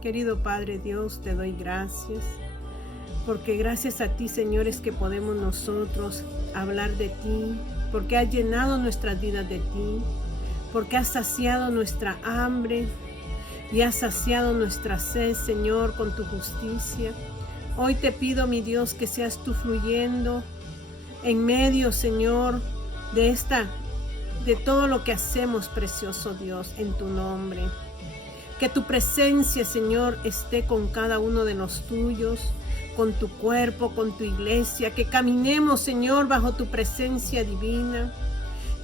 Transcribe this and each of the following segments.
Querido Padre Dios, te doy gracias, porque gracias a ti, Señor, es que podemos nosotros hablar de ti, porque has llenado nuestras vidas de ti, porque has saciado nuestra hambre y has saciado nuestra sed, Señor, con tu justicia. Hoy te pido, mi Dios, que seas tú fluyendo en medio, Señor, de todo lo que hacemos, precioso Dios, en tu nombre. Que tu presencia, Señor, esté con cada uno de los tuyos, con tu cuerpo, con tu iglesia. Que caminemos, Señor, bajo tu presencia divina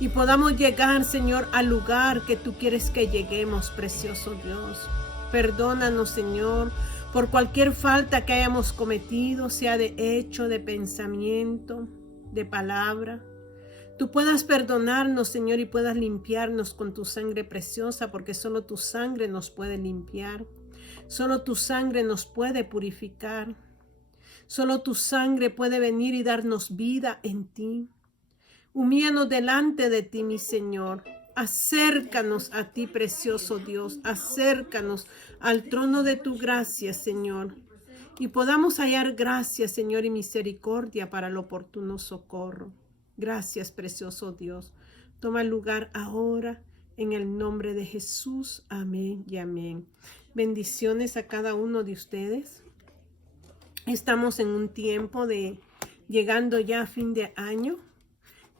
y podamos llegar, Señor, al lugar que tú quieres que lleguemos, precioso Dios. Perdónanos, Señor, por cualquier falta que hayamos cometido, sea de hecho, de pensamiento, de palabra. Tú puedas perdonarnos, Señor, y puedas limpiarnos con tu sangre preciosa, porque solo tu sangre nos puede limpiar. Solo tu sangre nos puede purificar. Solo tu sangre puede venir y darnos vida en ti. Humíllanos delante de ti, mi Señor. Acércanos a ti, precioso Dios. Acércanos al trono de tu gracia, Señor. Y podamos hallar gracia, Señor, y misericordia para el oportuno socorro. Gracias, precioso Dios. Toma lugar ahora en el nombre de Jesús. Amén y amén. Bendiciones a cada uno de ustedes. Estamos en un tiempo de llegando ya a fin de año.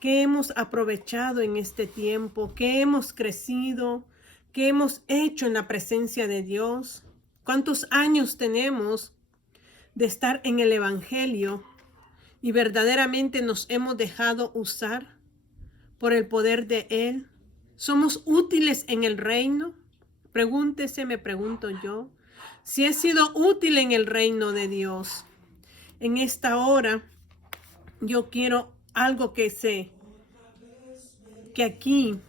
¿Qué hemos aprovechado en este tiempo? ¿Qué hemos crecido? ¿Qué hemos hecho en la presencia de Dios? ¿Cuántos años tenemos de estar en el Evangelio? Y verdaderamente nos hemos dejado usar por el poder de Él. ¿Somos útiles en el reino? Pregúntese, me pregunto yo, si he sido útil en el reino de Dios. En esta hora yo quiero algo que aquí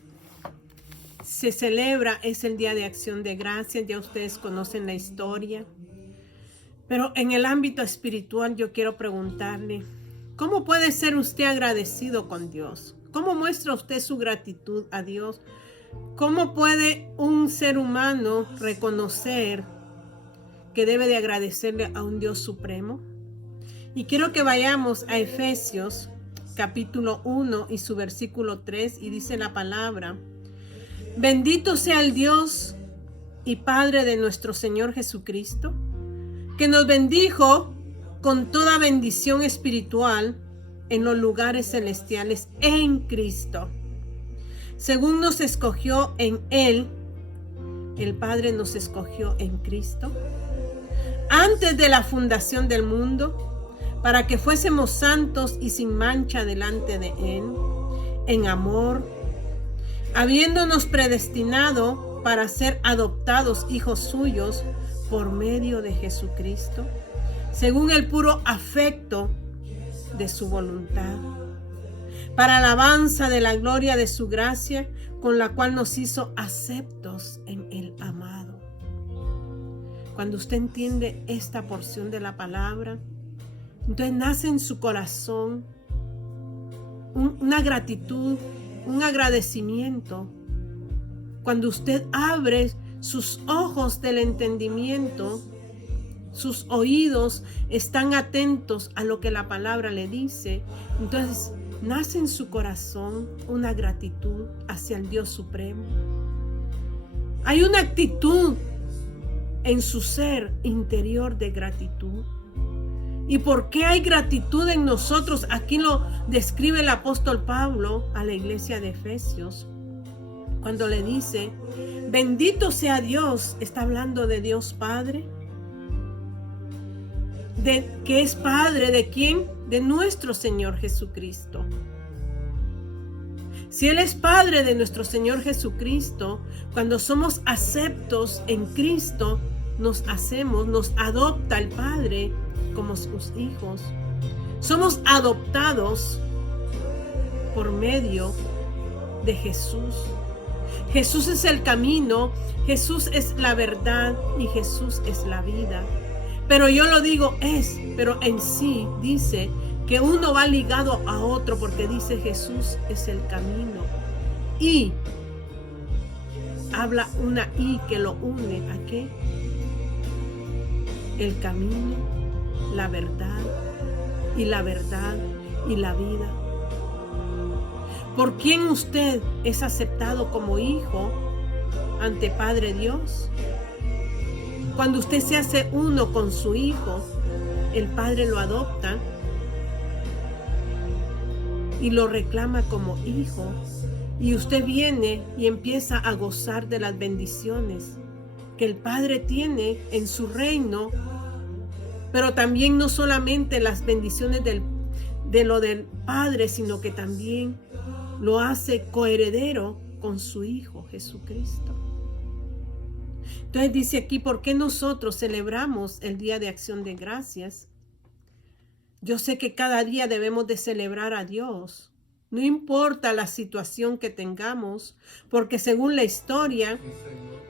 se celebra, es el Día de Acción de Gracias. Ya ustedes conocen la historia. Pero en el ámbito espiritual yo quiero preguntarle, ¿cómo puede ser usted agradecido con Dios? ¿Cómo muestra usted su gratitud a Dios? ¿Cómo puede un ser humano reconocer que debe de agradecerle a un Dios supremo? Y quiero que vayamos a Efesios capítulo 1 y su versículo 3, y dice la palabra: bendito sea el Dios y Padre de nuestro Señor Jesucristo, que nos bendijo con toda bendición espiritual en los lugares celestiales en Cristo, según nos escogió en Él. El Padre nos escogió en Cristo antes de la fundación del mundo, para que fuésemos santos y sin mancha delante de Él, en amor, habiéndonos predestinado para ser adoptados hijos suyos por medio de Jesucristo, según el puro afecto de su voluntad, para alabanza de la gloria de su gracia, con la cual nos hizo aceptos en el amado. Cuando usted entiende esta porción de la palabra, entonces nace en su corazón una gratitud, un agradecimiento. Cuando usted abre sus ojos del entendimiento, sus oídos están atentos a lo que la palabra le dice, entonces nace en su corazón una gratitud hacia el Dios supremo. Hay una actitud en su ser interior de gratitud. ¿Y por qué hay gratitud en nosotros? Aquí lo describe el apóstol Pablo a la iglesia de Efesios, cuando le dice: bendito sea Dios. Está hablando de Dios Padre, que es Padre de ¿quién? De nuestro Señor Jesucristo. Si Él es Padre de nuestro Señor Jesucristo, cuando somos aceptos en Cristo, nos adopta el Padre como sus hijos. Somos adoptados por medio de Jesús. Jesús es el camino, Jesús es la verdad y Jesús es la vida. Pero yo lo digo pero en sí dice que uno va ligado a otro, porque dice Jesús es el camino. Y habla una I que lo une ¿a qué? el camino, la verdad y la vida. ¿Por quién usted es aceptado como hijo ante Padre Dios? Cuando usted se hace uno con su hijo, el Padre lo adopta y lo reclama como hijo, y usted viene y empieza a gozar de las bendiciones que el Padre tiene en su reino, pero también no solamente las bendiciones de lo del Padre, sino que también lo hace coheredero con su Hijo Jesucristo. Entonces dice aquí, ¿por qué nosotros celebramos el Día de Acción de Gracias? Yo sé que cada día debemos de celebrar a Dios, no importa la situación que tengamos, porque según la historia,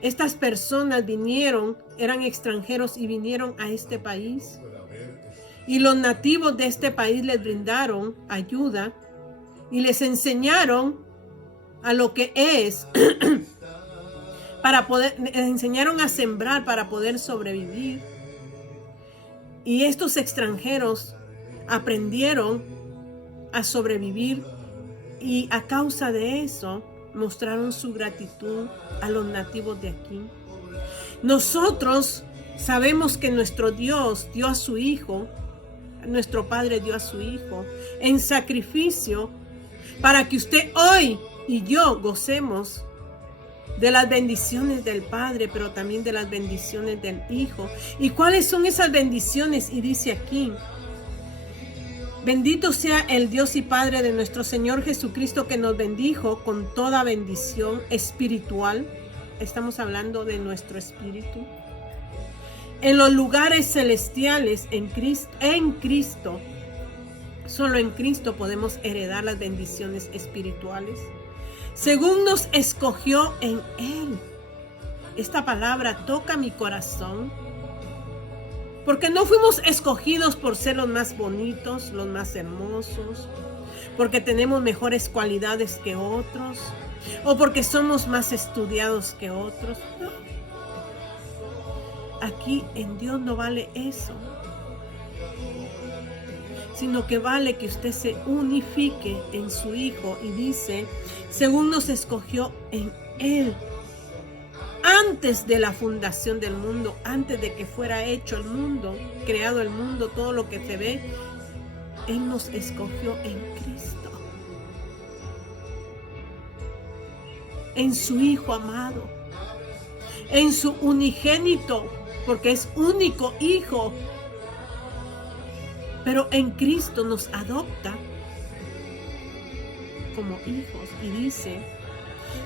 estas personas eran extranjeros y vinieron a este país. Y los nativos de este país les brindaron ayuda y les enseñaron a lo que es, les enseñaron a sembrar para poder sobrevivir. Y estos extranjeros aprendieron a sobrevivir y a causa de eso mostraron su gratitud a los nativos de aquí. Nosotros sabemos que nuestro Dios dio a su Hijo, nuestro Padre dio a su Hijo en sacrificio para que usted hoy y yo gocemos de las bendiciones del Padre, pero también de las bendiciones del Hijo. ¿Y cuáles son esas bendiciones? Y dice aquí: bendito sea el Dios y Padre de nuestro Señor Jesucristo, que nos bendijo con toda bendición espiritual. Estamos hablando de nuestro espíritu. En los lugares celestiales en Cristo. Solo en Cristo podemos heredar las bendiciones espirituales, según nos escogió en Él. Esta palabra toca mi corazón, porque no fuimos escogidos por ser los más bonitos, los más hermosos, porque tenemos mejores cualidades que otros, o porque somos más estudiados que otros. No. Aquí en Dios no vale eso, sino que vale que usted se unifique en su Hijo. Y dice, según nos escogió en Él, antes de la fundación del mundo, antes de que fuera hecho el mundo, creado el mundo, todo lo que se ve, Él nos escogió en Cristo, en su Hijo amado, en su unigénito, porque es único Hijo. Pero en Cristo nos adopta como hijos. Y dice,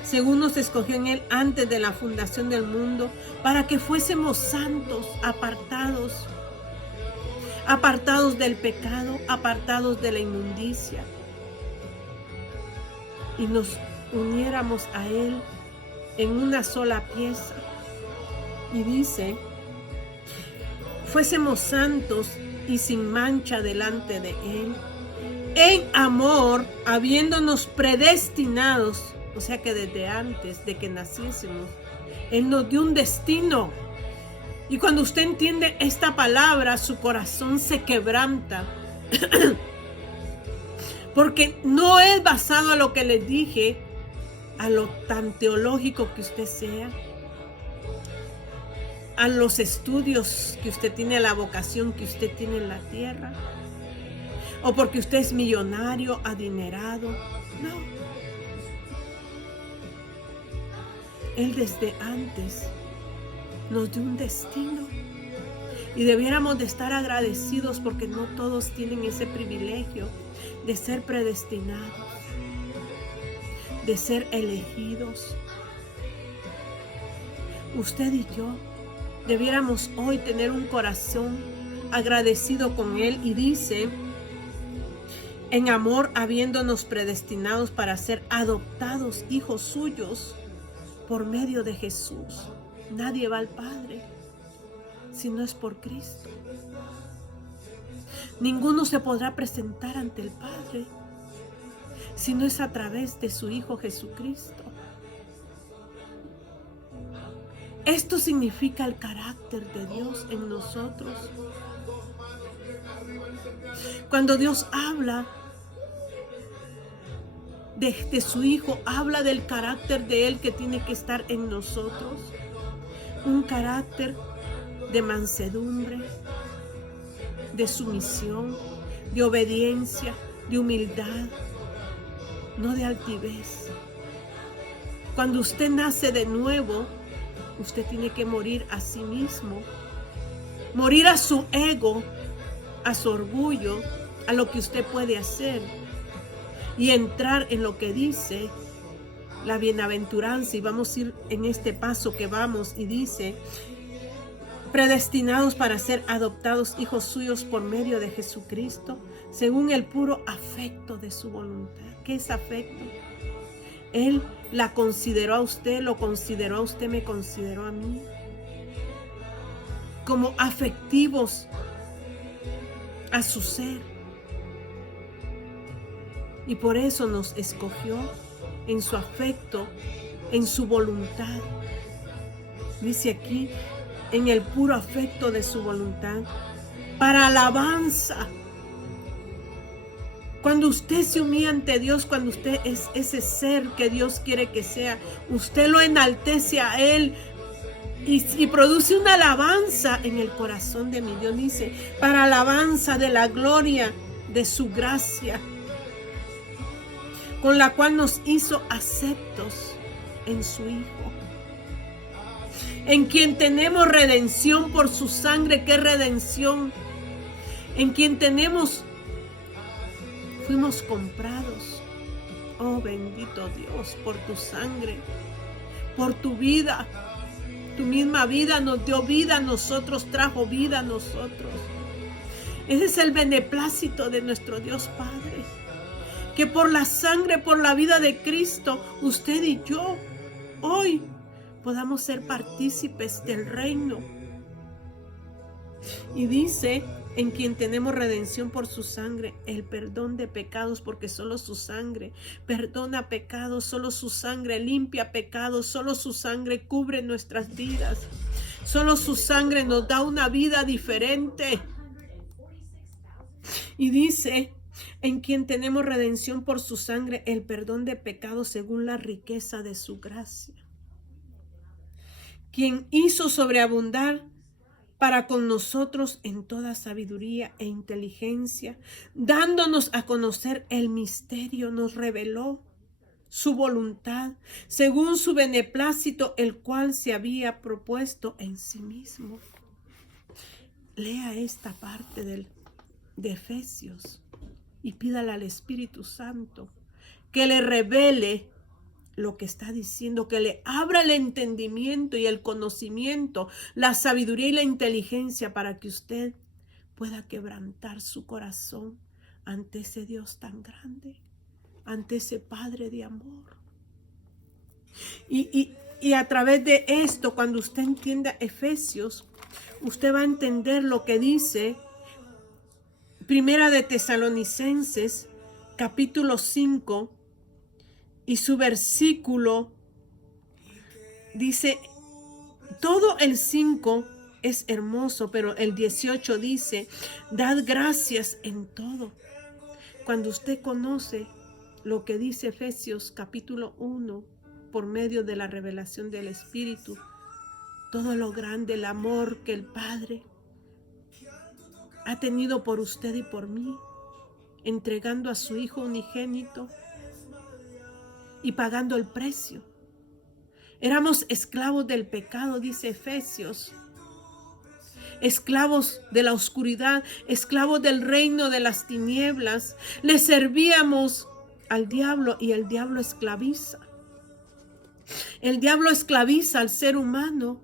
según nos escogió en Él antes de la fundación del mundo, para que fuésemos santos, apartados del pecado, apartados de la inmundicia, y nos uniéramos a Él en una sola pieza. Y dice, fuésemos santos y sin mancha delante de Él, en amor, habiéndonos predestinados. O sea que desde antes de que naciésemos, Él nos dio un destino. Y cuando usted entiende esta palabra, su corazón se quebranta. Porque no es basado a lo que les dije, a lo tan teológico que usted sea, a los estudios que usted tiene, a la vocación que usted tiene en la tierra, o porque usted es millonario, adinerado. No. Él desde antes nos dio un destino y debiéramos de estar agradecidos, porque no todos tienen ese privilegio de ser predestinados, de ser elegidos. Usted y yo debiéramos hoy tener un corazón agradecido con Él. Y dice, en amor, habiéndonos predestinados para ser adoptados hijos suyos por medio de Jesús. Nadie va al Padre si no es por Cristo. Ninguno se podrá presentar ante el Padre si no es a través de su Hijo Jesucristo. Esto significa el carácter de Dios en nosotros. Cuando Dios habla de su Hijo, habla del carácter de Él que tiene que estar en nosotros. Un carácter de mansedumbre, de sumisión, de obediencia, de humildad, no de altivez. Cuando usted nace de nuevo, usted tiene que morir a sí mismo, morir a su ego, a su orgullo, a lo que usted puede hacer y entrar en lo que dice la bienaventuranza. Y vamos a ir en este paso que vamos y dice: predestinados para ser adoptados hijos suyos por medio de Jesucristo, según el puro afecto de su voluntad. ¿Qué es afecto? Él la consideró a usted, lo consideró a usted, me consideró a mí, como afectivos a su ser. Y por eso nos escogió en su afecto, en su voluntad. Dice aquí, en el puro afecto de su voluntad, para alabanza. Cuando usted se humilla ante Dios, cuando usted es ese ser que Dios quiere que sea, usted lo enaltece a Él y produce una alabanza en el corazón de mi Dios. Dice, para alabanza de la gloria de su gracia, con la cual nos hizo aceptos en su Hijo, en quien tenemos redención por su sangre. ¿Qué redención? En quien fuimos comprados. Oh, bendito Dios, por tu sangre, por tu vida. Tu misma vida nos dio vida a nosotros, trajo vida a nosotros. Ese es el beneplácito de nuestro Dios Padre, que por la sangre, por la vida de Cristo, usted y yo hoy podamos ser partícipes del reino. Y dice, en quien tenemos redención por su sangre, el perdón de pecados, porque solo su sangre perdona pecados, solo su sangre limpia pecados, solo su sangre cubre nuestras vidas, solo su sangre nos da una vida diferente. Y dice, en quien tenemos redención por su sangre, el perdón de pecados según la riqueza de su gracia, quien hizo sobreabundar para con nosotros en toda sabiduría e inteligencia, dándonos a conocer el misterio, nos reveló su voluntad, según su beneplácito, el cual se había propuesto en sí mismo. Lea esta parte de Efesios y pídale al Espíritu Santo que le revele lo que está diciendo, que le abra el entendimiento y el conocimiento, la sabiduría y la inteligencia, para que usted pueda quebrantar su corazón ante ese Dios tan grande, ante ese Padre de amor. Y a través de esto, cuando usted entienda Efesios, usted va a entender lo que dice Primera de Tesalonicenses, capítulo 5, y su versículo dice, todo el 5 es hermoso, pero el 18 dice, dad gracias en todo. Cuando usted conoce lo que dice Efesios capítulo 1, por medio de la revelación del Espíritu, todo lo grande, el amor que el Padre ha tenido por usted y por mí, entregando a su Hijo unigénito y pagando el precio. Éramos esclavos del pecado, dice Efesios, esclavos de la oscuridad, esclavos del reino de las tinieblas. Le servíamos al diablo y el diablo esclaviza. El diablo esclaviza al ser humano.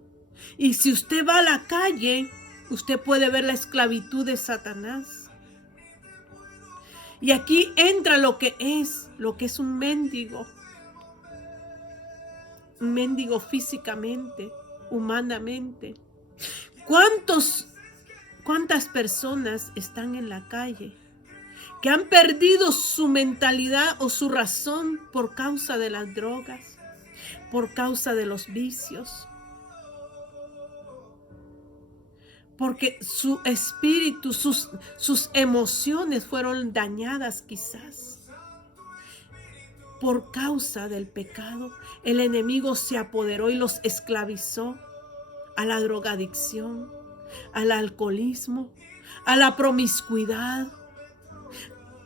Y si usted va a la calle, usted puede ver la esclavitud de Satanás. Y aquí entra lo que es un mendigo. Un mendigo físicamente, humanamente. ¿Cuántas personas están en la calle que han perdido su mentalidad o su razón por causa de las drogas, por causa de los vicios? porque su espíritu, sus emociones fueron dañadas quizás. Por causa del pecado, el enemigo se apoderó y los esclavizó a la drogadicción, al alcoholismo, a la promiscuidad,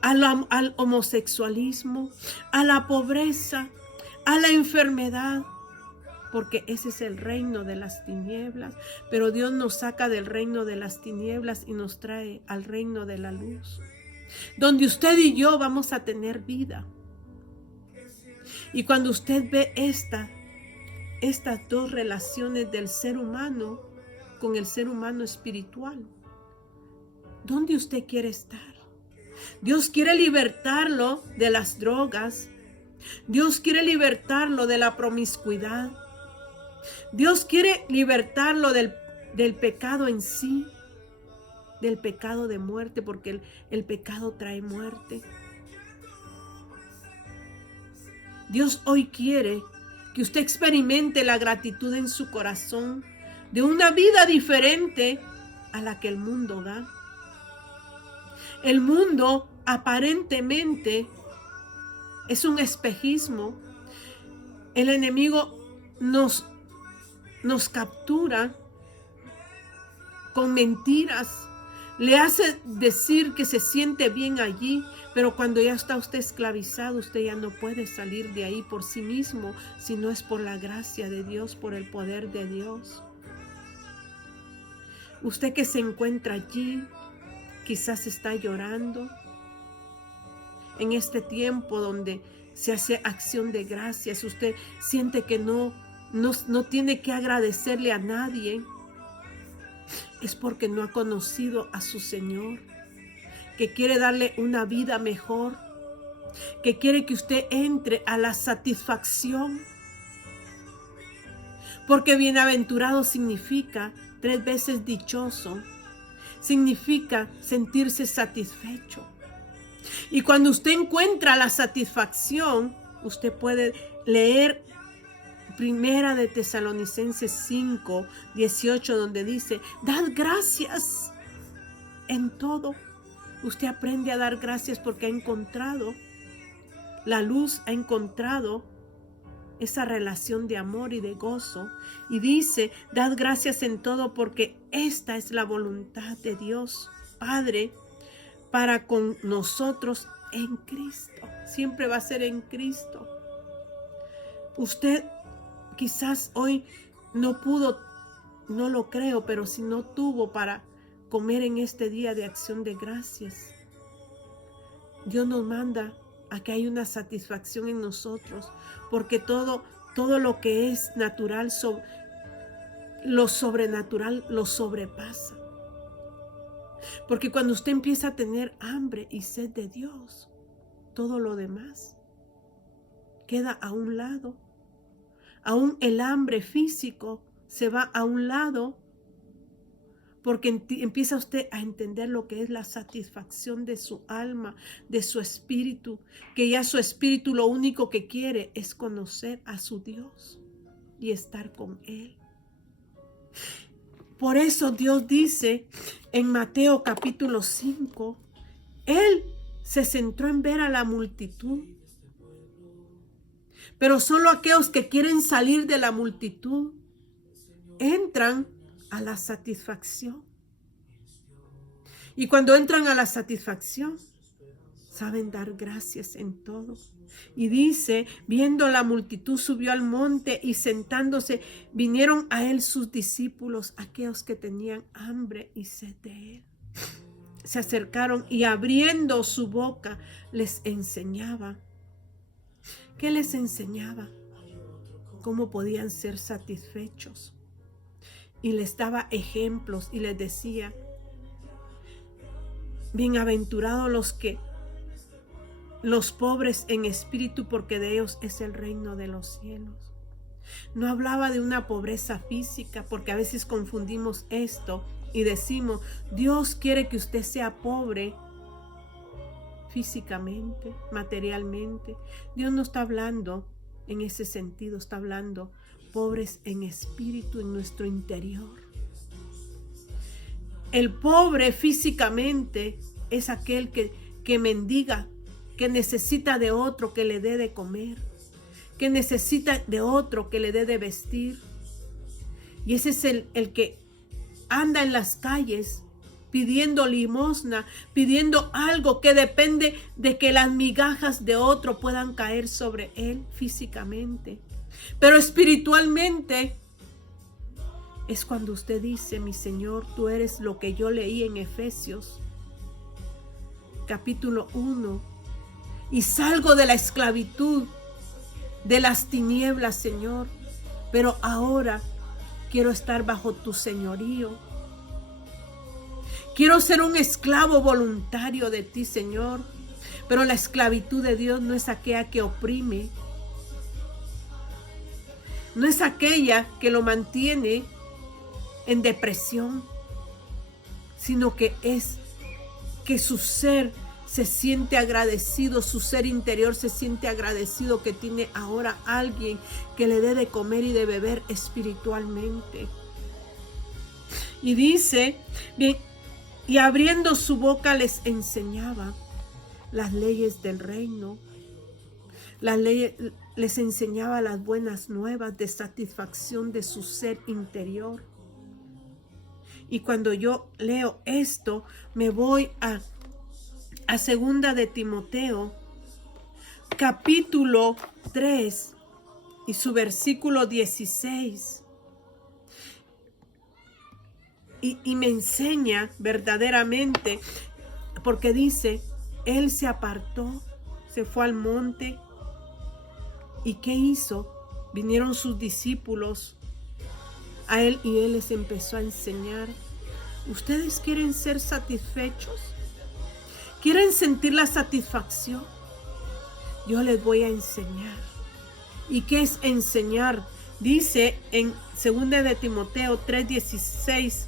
al homosexualismo, a la pobreza, a la enfermedad, porque ese es el reino de las tinieblas. Pero Dios nos saca del reino de las tinieblas y nos trae al reino de la luz, donde usted y yo vamos a tener vida. Y cuando usted ve estas dos relaciones del ser humano con el ser humano espiritual, ¿dónde usted quiere estar? Dios quiere libertarlo de las drogas. Dios quiere libertarlo de la promiscuidad. Dios quiere libertarlo del pecado en sí, del pecado de muerte, porque el pecado trae muerte. Dios hoy quiere que usted experimente la gratitud en su corazón de una vida diferente a la que el mundo da. El mundo aparentemente es un espejismo. El enemigo nos captura con mentiras. Le hace decir que se siente bien allí, pero cuando ya está usted esclavizado, usted ya no puede salir de ahí por sí mismo, si no es por la gracia de Dios, por el poder de Dios. Usted que se encuentra allí, quizás está llorando en este tiempo donde se hace acción de gracias. Usted siente que no tiene que agradecerle a nadie. Es porque no ha conocido a su Señor, que quiere darle una vida mejor, que quiere que usted entre a la satisfacción. Porque bienaventurado significa 3 veces dichoso, significa sentirse satisfecho. Y cuando usted encuentra la satisfacción, usted puede leer Primera de Tesalonicenses 5, 18, donde dice, dad gracias en todo. Usted aprende a dar gracias porque ha encontrado la luz, ha encontrado esa relación de amor y de gozo. Y dice, dad gracias en todo porque esta es la voluntad de Dios Padre para con nosotros en Cristo. Siempre va a ser en Cristo. Usted quizás hoy no pudo, no lo creo, pero si no tuvo para comer en este día de acción de gracias, Dios nos manda a que hay una satisfacción en nosotros, porque todo lo que es natural, lo sobrenatural lo sobrepasa. Porque cuando usted empieza a tener hambre y sed de Dios, todo lo demás queda a un lado. Aún el hambre físico se va a un lado, porque empieza usted a entender lo que es la satisfacción de su alma, de su espíritu, que ya su espíritu lo único que quiere es conocer a su Dios y estar con Él. Por eso Dios dice en Mateo capítulo 5, Él se centró en ver a la multitud. Pero solo aquellos que quieren salir de la multitud entran a la satisfacción. Y cuando entran a la satisfacción, saben dar gracias en todo. Y dice, viendo la multitud, subió al monte y sentándose, vinieron a él sus discípulos, aquellos que tenían hambre y sed de él. Se acercaron y abriendo su boca les enseñaba. ¿Qué les enseñaba? Cómo podían ser satisfechos. Y les daba ejemplos y les decía, bienaventurados los pobres en espíritu, porque de ellos es el reino de los cielos. No hablaba de una pobreza física, porque a veces confundimos esto y decimos, Dios quiere que usted sea pobre físicamente, materialmente. Dios no está hablando en ese sentido, está hablando pobres en espíritu, en nuestro interior. El pobre físicamente es aquel que mendiga, que necesita de otro que le dé de comer, que necesita de otro que le dé de vestir. Y ese es el que anda en las calles pidiendo limosna, pidiendo algo que depende de que las migajas de otro puedan caer sobre él físicamente. Pero espiritualmente es cuando usted dice: mi Señor, tú eres lo que yo leí en Efesios capítulo 1, y salgo de la esclavitud, de las tinieblas, Señor, pero ahora quiero estar bajo tu señorío. Quiero ser un esclavo voluntario de ti, Señor. Pero la esclavitud de Dios no es aquella que oprime. No es aquella que lo mantiene en depresión, sino que es que su ser se siente agradecido, su ser interior se siente agradecido que tiene ahora alguien que le dé de comer y de beber espiritualmente. Y dice, bien, y abriendo su boca les enseñaba las leyes del reino. Las leyes, les enseñaba las buenas nuevas de satisfacción de su ser interior. Y cuando yo leo esto, me voy a segunda de Timoteo, capítulo 3 y su versículo 16. Y me enseña verdaderamente, porque dice, él se apartó, se fue al monte. ¿Y qué hizo? Vinieron sus discípulos a él y él les empezó a enseñar. ¿Ustedes quieren ser satisfechos? ¿Quieren sentir la satisfacción? Yo les voy a enseñar. ¿Y qué es enseñar? Dice en 2 de Timoteo 3:16,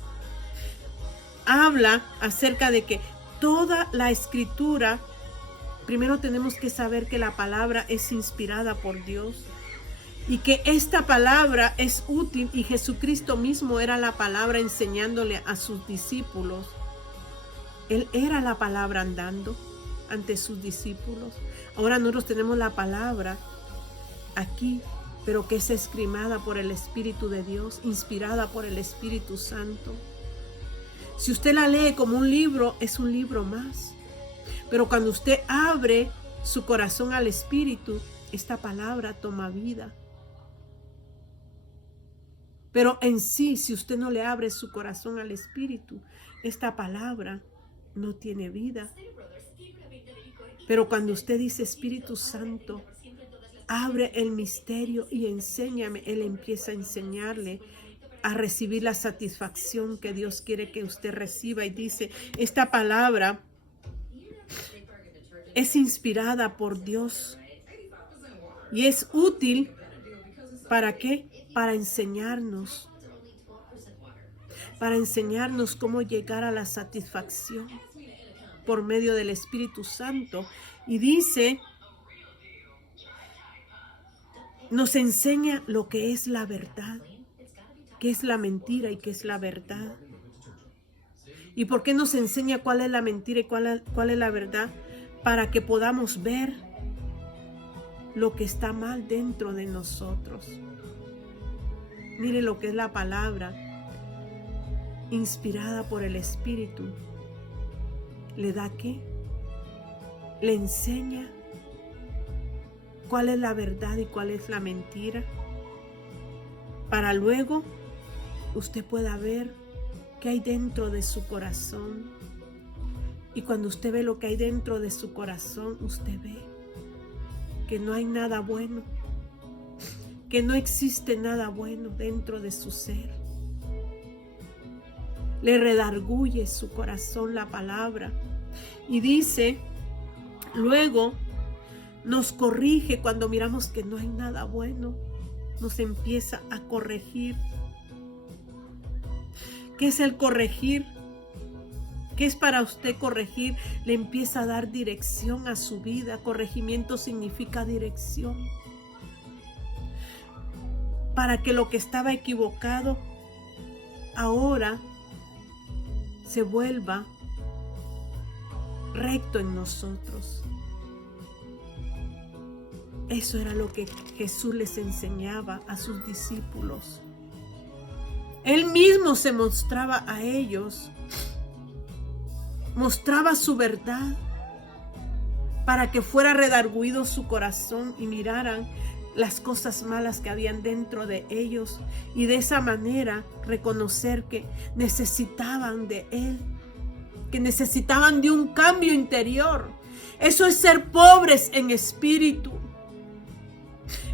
habla acerca de que toda la escritura, primero tenemos que saber que la palabra es inspirada por Dios y que esta palabra es útil, y Jesucristo mismo era la palabra enseñándole a sus discípulos. Él era la palabra andando ante sus discípulos. Ahora nosotros tenemos la palabra aquí, pero que es escribada por el Espíritu de Dios, inspirada por el Espíritu Santo. Si usted la lee como un libro, es un libro más. Pero cuando usted abre su corazón al Espíritu, esta palabra toma vida. Pero en sí, si usted no le abre su corazón al Espíritu, esta palabra no tiene vida. Pero cuando usted dice: Espíritu Santo, abre el misterio y enséñame, Él empieza a enseñarle a recibir la satisfacción que Dios quiere que usted reciba. Y dice, esta palabra es inspirada por Dios y es útil. ¿Para qué? Para enseñarnos cómo llegar a la satisfacción por medio del Espíritu Santo. Y dice, nos enseña lo que es la verdad, qué es la mentira y qué es la verdad. ¿Y por qué nos enseña cuál es la mentira y cuál es la verdad? Para que podamos ver lo que está mal dentro de nosotros. Mire lo que es la palabra inspirada por el Espíritu. ¿Le da qué? Le enseña cuál es la verdad y cuál es la mentira, para luego usted pueda ver qué hay dentro de su corazón. Y cuando usted ve lo que hay dentro de su corazón, usted ve que no hay nada bueno, que no existe nada bueno dentro de su ser. Le redarguye su corazón la palabra. Y dice, luego nos corrige cuando miramos que no hay nada bueno. Nos empieza a corregir. ¿Qué es el corregir? ¿Qué es para usted corregir? Le empieza a dar dirección a su vida. Corregimiento significa dirección. Para que lo que estaba equivocado ahora se vuelva recto en nosotros. Eso era lo que Jesús les enseñaba a sus discípulos. Él mismo se mostraba a ellos, mostraba su verdad para que fuera redarguido su corazón y miraran las cosas malas que habían dentro de ellos y de esa manera reconocer que necesitaban de Él, que necesitaban de un cambio interior. Eso es ser pobres en espíritu.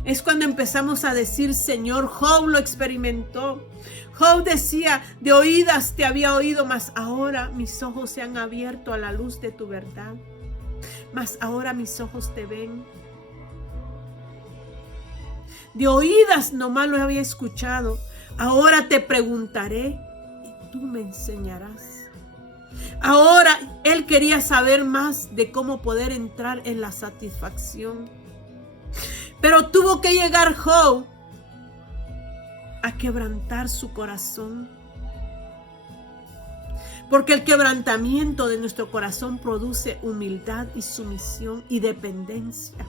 Es cuando empezamos a decir, Señor, Job lo experimentó. Job decía, de oídas te había oído, mas ahora mis ojos se han abierto a la luz de tu verdad. Mas ahora mis ojos te ven. De oídas nomás lo había escuchado. Ahora te preguntaré y tú me enseñarás. Ahora él quería saber más de cómo poder entrar en la satisfacción. Pero tuvo que llegar Job a quebrantar su corazón. Porque el quebrantamiento de nuestro corazón produce humildad y sumisión y dependencia.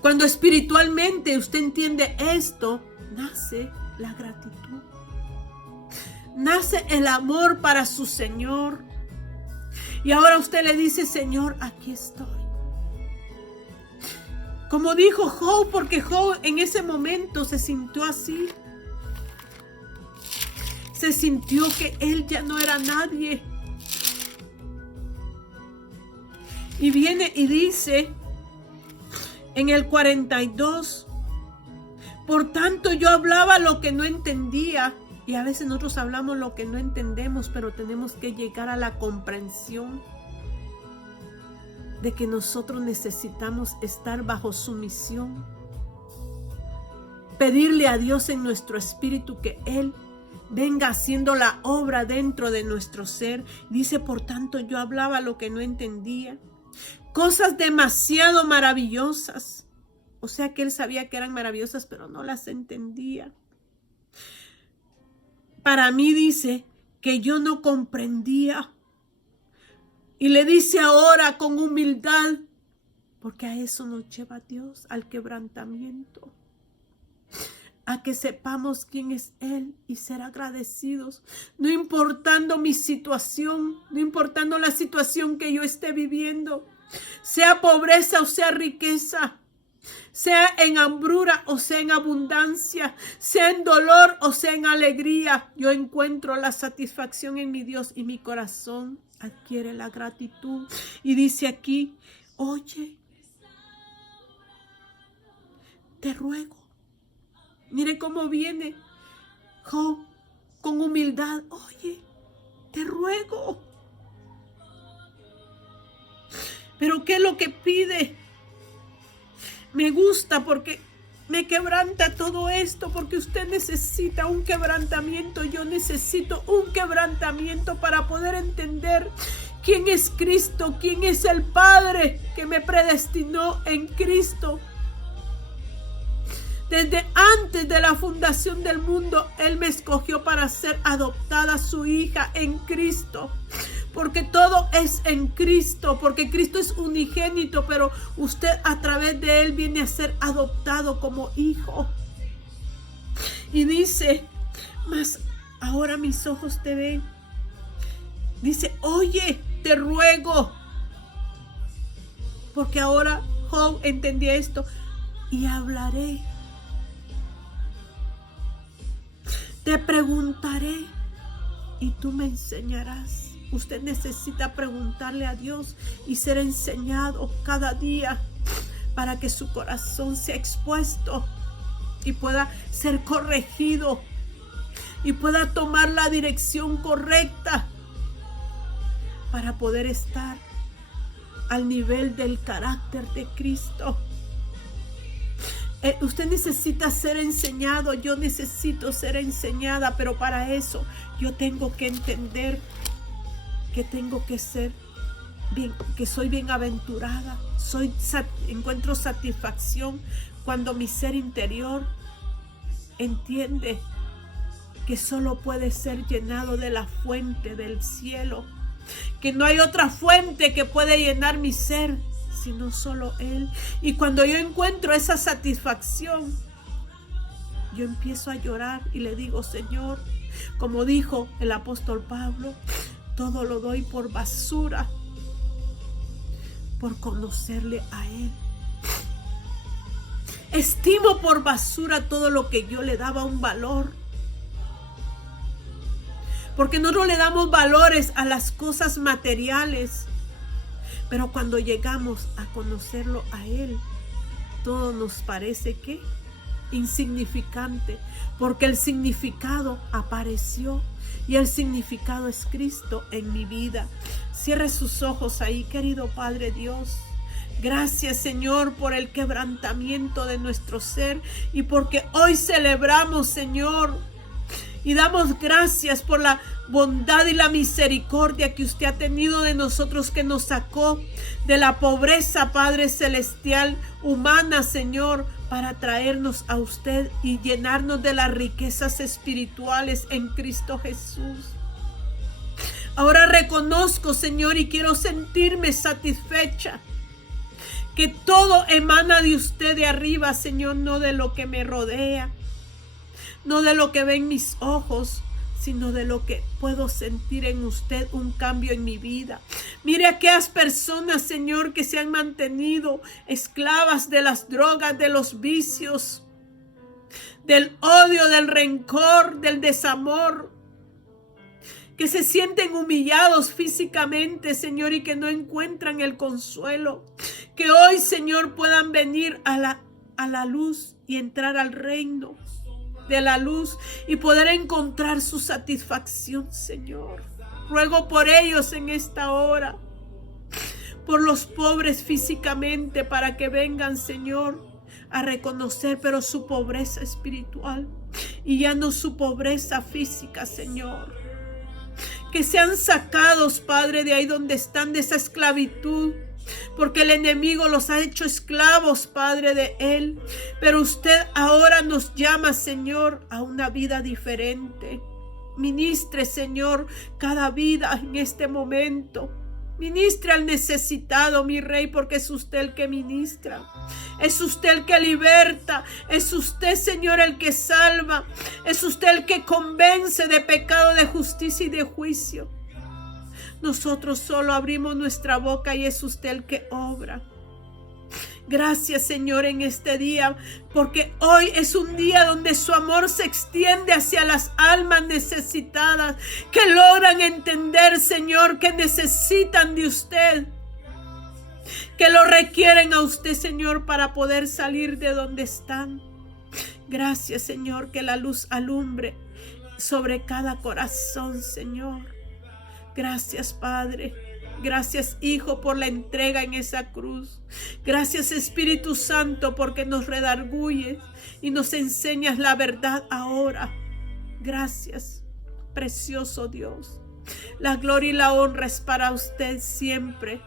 Cuando espiritualmente usted entiende esto, nace la gratitud. Nace el amor para su Señor. Y ahora usted le dice, Señor, aquí estoy. Como dijo Job, porque Job en ese momento se sintió así. Se sintió que él ya no era nadie. Y viene y dice en el 42, por tanto yo hablaba lo que no entendía. Y a veces nosotros hablamos lo que no entendemos, pero tenemos que llegar a la comprensión de que nosotros necesitamos estar bajo sumisión. Pedirle a Dios en nuestro espíritu que Él venga haciendo la obra dentro de nuestro ser. Dice, por tanto, yo hablaba lo que no entendía. Cosas demasiado maravillosas. O sea que Él sabía que eran maravillosas, pero no las entendía. Para mí dice que yo no comprendía. Y le dice ahora con humildad, porque a eso nos lleva Dios, al quebrantamiento. A que sepamos quién es Él y ser agradecidos, no importando mi situación, no importando la situación que yo esté viviendo, sea pobreza o sea riqueza, sea en hambruna o sea en abundancia, sea en dolor o sea en alegría, yo encuentro la satisfacción en mi Dios y mi corazón adquiere la gratitud. Y dice aquí, oye, te ruego. Mire cómo viene Job con humildad. Oye, te ruego. Pero ¿qué es lo que pide? Me gusta porque me quebranta todo esto, porque usted necesita un quebrantamiento. Yo necesito un quebrantamiento para poder entender quién es Cristo, quién es el Padre que me predestinó en Cristo. Desde antes de la fundación del mundo, Él me escogió para ser adoptada su hija en Cristo. Porque todo es en Cristo, porque Cristo es unigénito, pero usted a través de Él viene a ser adoptado como hijo. Y dice, mas ahora mis ojos te ven. Dice, oye, te ruego. Porque ahora Job entendía esto. Y hablaré. Te preguntaré y tú me enseñarás. Usted necesita preguntarle a Dios y ser enseñado cada día para que su corazón sea expuesto y pueda ser corregido y pueda tomar la dirección correcta para poder estar al nivel del carácter de Cristo. Usted necesita ser enseñado, yo necesito ser enseñada, pero para eso yo tengo que entender que tengo que ser bien, que soy bienaventurada, encuentro satisfacción cuando mi ser interior entiende que solo puede ser llenado de la fuente del cielo, que no hay otra fuente que puede llenar mi ser, sino solo Él. Y cuando yo encuentro esa satisfacción, yo empiezo a llorar y le digo: Señor, como dijo el apóstol Pablo, todo lo doy por basura, por conocerle a Él. Estimo por basura todo lo que yo le daba un valor, porque nosotros le damos valores a las cosas materiales, pero cuando llegamos a conocerlo a Él, todo nos parece que insignificante, porque el significado apareció y el significado es Cristo en mi vida. Cierre sus ojos ahí, querido Padre Dios. Gracias, Señor, por el quebrantamiento de nuestro ser y porque hoy celebramos, Señor, y damos gracias por la bondad y la misericordia que usted ha tenido de nosotros, que nos sacó de la pobreza, Padre Celestial, humana, Señor, para traernos a usted y llenarnos de las riquezas espirituales en Cristo Jesús. Ahora reconozco, Señor, y quiero sentirme satisfecha, que todo emana de usted de arriba, Señor, no de lo que me rodea, no de lo que ven mis ojos, sino de lo que puedo sentir en usted, un cambio en mi vida. Mire a aquellas personas, Señor, que se han mantenido esclavas de las drogas, de los vicios, del odio, del rencor, del desamor, que se sienten humillados físicamente, Señor, y que no encuentran el consuelo. Que hoy, Señor, puedan venir a la luz y entrar al reino de la luz y poder encontrar su satisfacción, Señor. Ruego por ellos en esta hora, por los pobres físicamente, para que vengan, Señor, a reconocer pero su pobreza espiritual y ya no su pobreza física, Señor. Que sean sacados, Padre, de ahí donde están, de esa esclavitud, porque el enemigo los ha hecho esclavos, Padre, de él. Pero usted ahora nos llama, Señor, a una vida diferente. Ministre, Señor, cada vida en este momento. Ministre al necesitado, mi Rey, porque es usted el que ministra. Es usted el que liberta. Es usted, Señor, el que salva. Es usted el que convence de pecado, de justicia y de juicio. Nosotros solo abrimos nuestra boca y es usted el que obra. Gracias, Señor, en este día, porque hoy es un día donde su amor se extiende hacia las almas necesitadas, que logran entender, Señor, que necesitan de usted, que lo requieren a usted, Señor, para poder salir de donde están. Gracias, Señor, que la luz alumbre sobre cada corazón, Señor. Gracias, Padre. Gracias, Hijo, por la entrega en esa cruz. Gracias, Espíritu Santo, porque nos redarguyes y nos enseñas la verdad ahora. Gracias, precioso Dios. La gloria y la honra es para usted siempre,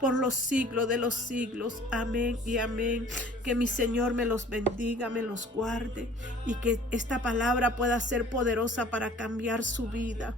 por los siglos de los siglos. Amén y amén. Que mi Señor me los bendiga, me los guarde y que esta palabra pueda ser poderosa para cambiar su vida.